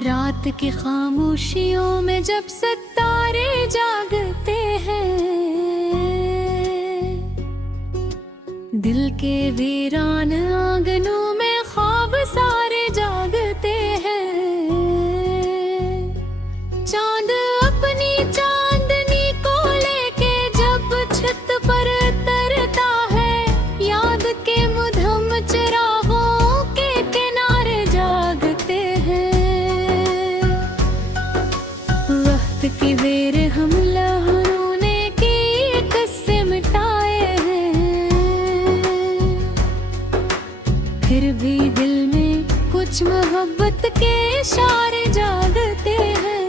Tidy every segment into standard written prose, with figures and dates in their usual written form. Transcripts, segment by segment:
रात की खामोशियों में जब सितारे जागते हैं, दिल के वीरान आंगनों में ख्वाब सारे जागते हैं। चांद अपनी चांदनी को लेके जब छत पर तरता है, याद के मुधम चिरागों के किनारे जागते हैं। वक्त की बेर हम लहरों ने की किस्से मिटाए हैं, फिर भी दिल में कुछ मोहब्बत के इशारे जागते हैं।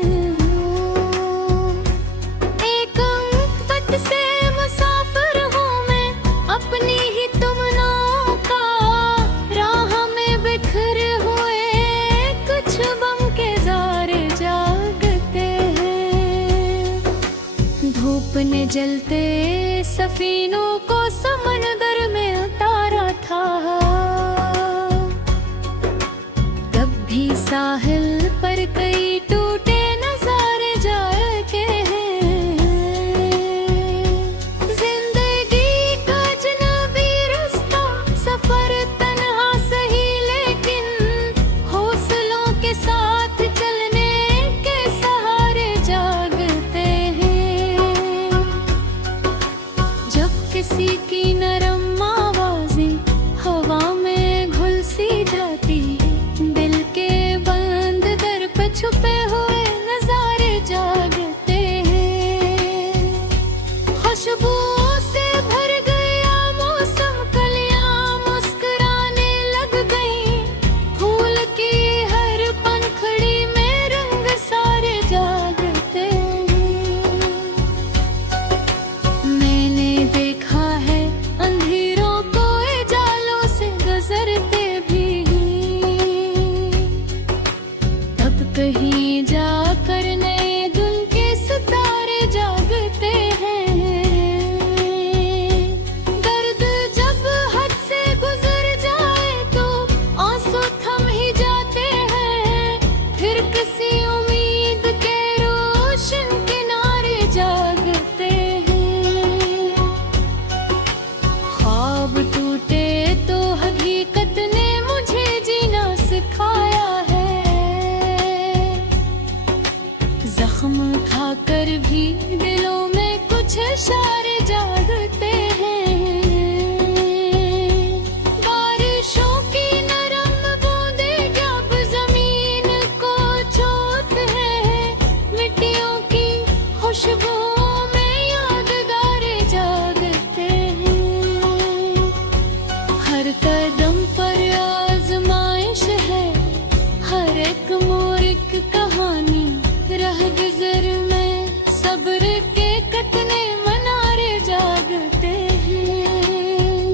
एक मुहब्बत से मुसाफिर हूँ मैं, अपनी ही तुमनाओं का, राह में बिखरे हुए कुछ बम के ज़ारे जागते हैं। धूप ने जलते सफीनों को समंदर में उतारा था, तब भी साहिल पर कई टूटे नजारे जाके हैं। जिंदगी का अजनबी रास्ता, सफर तन्हा सही लेकिन हौसलों के साथ चलने के सहारे जागते हैं। जब किसी की नरम आवाज़ें हवा में घुल सी जाती, दिल के बंद दर पे छुपे हुए नजारे जागते हैं। खुशबुओं से भर गया मौसम, कलियां मुस्कुराने लग गई, फूल की हर पंखड़ी में रंग सारे जागते हैं। मैंने देखा है अंधेरों को उजालों से गुजरते भी, तब कहीं जाकर नए दिन के सितारे जागते हैं। दर्द जब हद से गुजर जाए तो आंसू थम ही जाते हैं, फिर किसी उम्मीद के रोशन किनारे जागते हैं। ख्वाब टूटे तो हकीकत ने मुझे जीना सिखाया है, जख्म खाकर भी दिलों में कुछ इशारे जागते हैं। बारिशों की नरम बूंदें जब जमीन को छूते हैं, मिट्टियों की खुशबुओं में यादगारे जागते हैं। हर कदम पर आजमाइश है, हर एक मोड़ एक कहानी, रह गुजर में सब्र के कतने मनारे जागते हैं।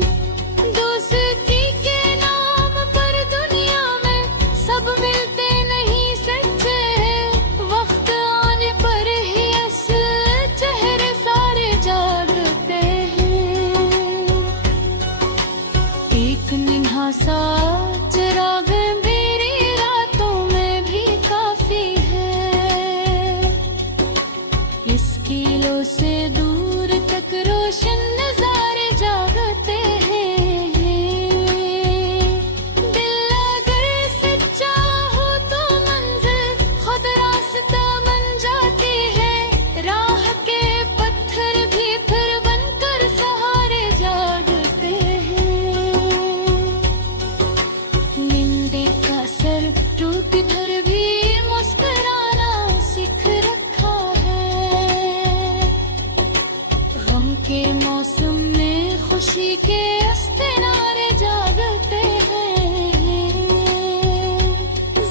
दोस्ती के नाम पर दुनिया में सब मिलते नहीं सच्चे, वक्त आने पर ही असल चेहरे सारे जागते हैं। एक निगाह सा चिराग मेरी रातों में भी काफी है, इस किलो से दूर तक रोशन नजारे जागते हैं। दिल अगर सच्चा हो तो मंजिल खुद रास्ता बन जाती है, राह के पत्थर भी फिर बनकर सहारे जागते हैं। निंदे का सर टूट कर भी मुस्कुराना सीख रखा है, गम के मौसम में खुशी के अस्तिनारे जागते हैं।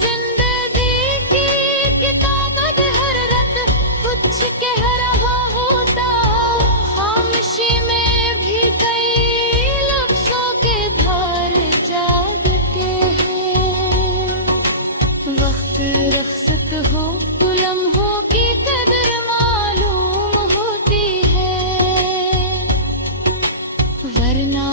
जिंदगी की किताब हर रत कुछ कह रहा होता, खामोशी में भी कई लफ्जों के धारे जागते हैं। वक्त रख्सत हो तो लम्हों की कदर मालूम होती है, वरना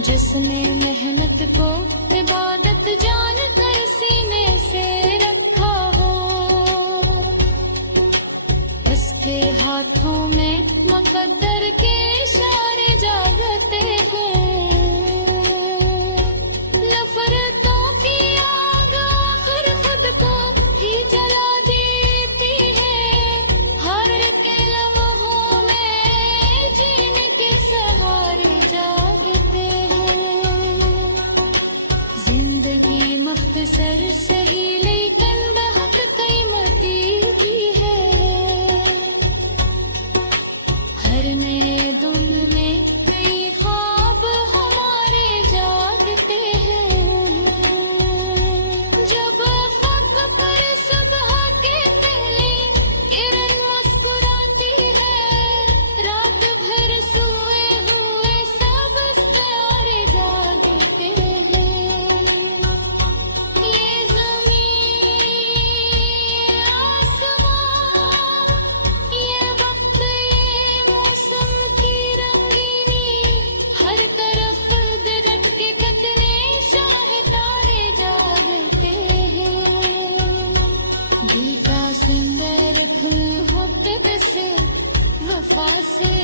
जिसने मेहनत को इबादत जान कर सीने से रखा हो, उसके हाथों में मुकद्दर के इशारे जागते हैं। नफरतों की आग आखिर खुद को ही जला देती है। हर के लम्हों में जीने के सहारे जागते हैं। जिंदगी मुख्तसर सही लेकिन बहुत कीमती भी है। हर नए दिन में कई ख्वाब हमारे जागते हैं। जब खक पर सुबह के पहले किरण मुस्कुराती है, रात भर सोए हुए सब सितारे जागते हैं। ये ज़मीन, ये आसमां, ये वक्त, ये मौसम की रंगीनी, हर तरफ दरख्त के कतरे शाह तारे जागते हैं। दिल का सुंदर फूल होते से वफा से